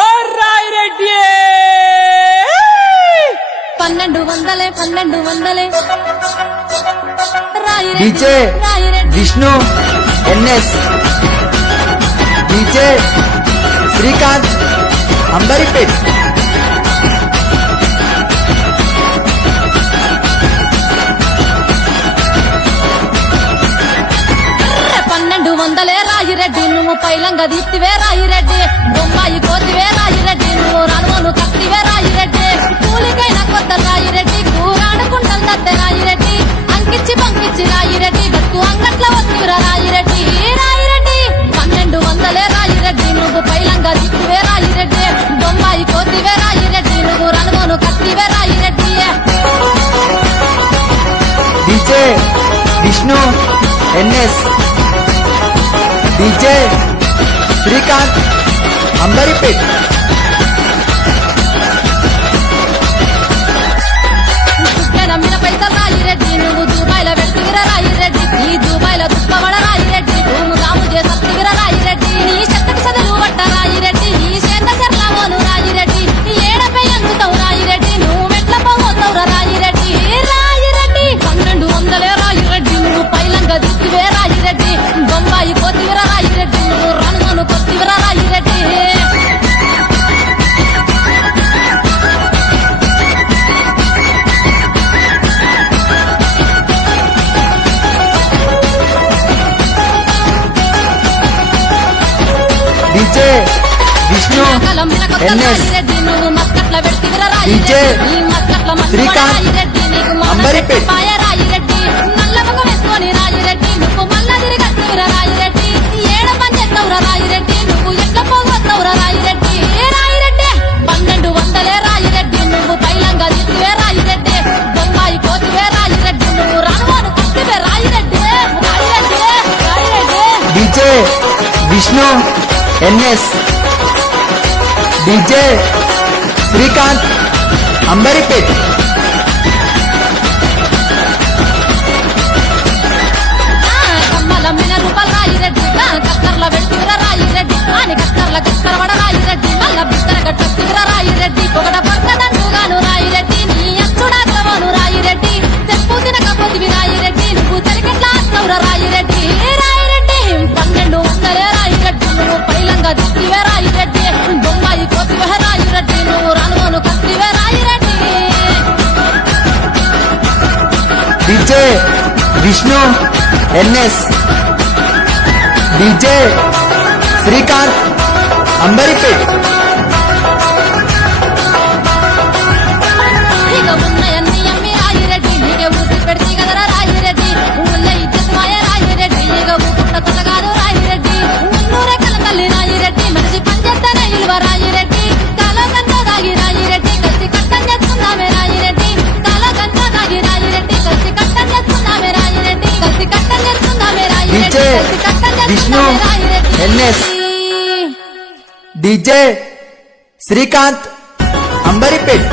ఓ Rayireddy 1200 DJ Vishnu NS, DJ Srikanth Amberpet. Rayireddy నువ్వు పైలంగా దిత్తివే రాయిరెడ్డి, బొమ్మాయి కోతివే రాయిరెడ్డి, నువ్వు రానువను కత్తివే రాయిరెడ్డి, కూలికైన కొత్త రాయిరెడ్డి, కూరాడుకుంటే రాయిరెడ్డి, అంకిచ్చి పంకిచ్చి రాయిరెడ్డి, బతుకు అంగట్ల వస్తురా రాయిరెడ్డి. రాయిరెడ్డి 1200 రాయిరెడ్డి, నువ్వు పైలంగా దిత్తివే రాయిరెడ్డి, బొమ్మాయి కోతివే రాయిరెడ్డి, నువ్వు రానువను కత్తివే Rayireddy. DJ Vishnu NS, DJ Srikanth Amberpet. నమ్మిన పైసలు రాయిరెడ్డి, నువ్వు దుబాయ్లో వెళ్తుగిర రాయిరెడ్డి, ఈ దుబాయ్లో దుఃఖపడ రాయిరెడ్డి, భూము దాము చేసత్తుగిర రాయిరెడ్డి, నీ చెత్తకి చదువు పట్ట రాయిరెడ్డి, నీ చేత చెర్లామోను రాయిరెడ్డి, నీ ఏడపై అందుతావు రాయిరెడ్డి, నువ్వు మెట్ల పోతావురా రాయిరెడ్డి. రాయిరెడ్డి 1200 రాయిరెడ్డి, నువ్వు పైలంగా దిక్కువే రాయిరెడ్డి, బొంబాయి కొత్తివిర రాయిరెడ్డి, నువ్వు రణుమను కొత్తివిర Rayireddy. DJ Vishnu NS, DJ Srikanth Amberpet. నల్లముఖం వేసుకొని రాయిరెడ్డి, నువ్వు మళ్ళా తిరిగి వస్తువురా రాయిరెడ్డి, ఏడ పని చేస్తావురా రాయిరెడ్డి, నువ్వు ఎట్లా పోగొస్తావురా రాయిరెడ్డి. రాయిరెడ్డి 1200 రాయిరెడ్డి, నువ్వు పైలంగా దిక్కువే రాయిరెడ్డి, బొంబాయి కోతివే రాయిరెడ్డి, నువ్వు రానువాను కత్తివే Rayireddy. Rayireddy Rayireddy DJ Vishnu NS, DJ Srikanth Amberpet. కమ్మలమ్మిన రూపాయలు రాయిరెడ్డి, కక్కర్ల వెట్టుగిర రాయిరెడ్డి, అని కక్కర్ల కక్కరవడ రాయిరెడ్డి, మల్ల బిత్తర గట్టొత్తిగిర రాయిరెడ్డి, ఒకట పక్కదండుగాను రాయిరెడ్డి, నీ అచ్చుడాట్లవోను రాయిరెడ్డి, తెప్పు తినకపోతివి రాయిరెడ్డి, నువ్వు తెరికెట్లా అత్తవురా రాయిరెడ్డి. రాయిరెడ్డి 1200 రాయిరెడ్డి, నువ్వు పైలంగా దిక్కివే రాయిరెడ్డి, బొమ్మాయి కోతివే రాయిరెడ్డి, నువ్వు రానువను కత్తివే Rayireddy. DJ Vishnu NS, DJ Srikanth Amberpet. ఇక ఉన్నాయన్ని అమ్మి రాయిరెడ్డి, నీకే ఊసి పెడితే కదరా రాయిరెడ్డి, ఊళ్ళో ఇచ్చేసి మాయ రాయిరెడ్డి, ఇక ఊపుట్ట తొలగాదు రాయిరెడ్డి, ఉన్నూరే కల తల్లి రాయిరెడ్డి, మనిషి పంచేస్తానే ఇల్వ రాయిరెడ్డి, కాలగంట దాగి రాయిరెడ్డి, కలిసి కట్టం చేస్తున్నామే రాయిరెడ్డి, కాలగంట దాగి రాయిరెడ్డి, కలిసి కట్టం చేస్తున్నామే రాయిరెడ్డి, కలిసి కట్టం చేస్తున్నామే రాయిరెడ్డి, డీజే కలిసి కట్టం విష్ణు చేస్తున్నామే రాయిరెడ్డి. NS, DJ Srikanth అంబరిపేట్.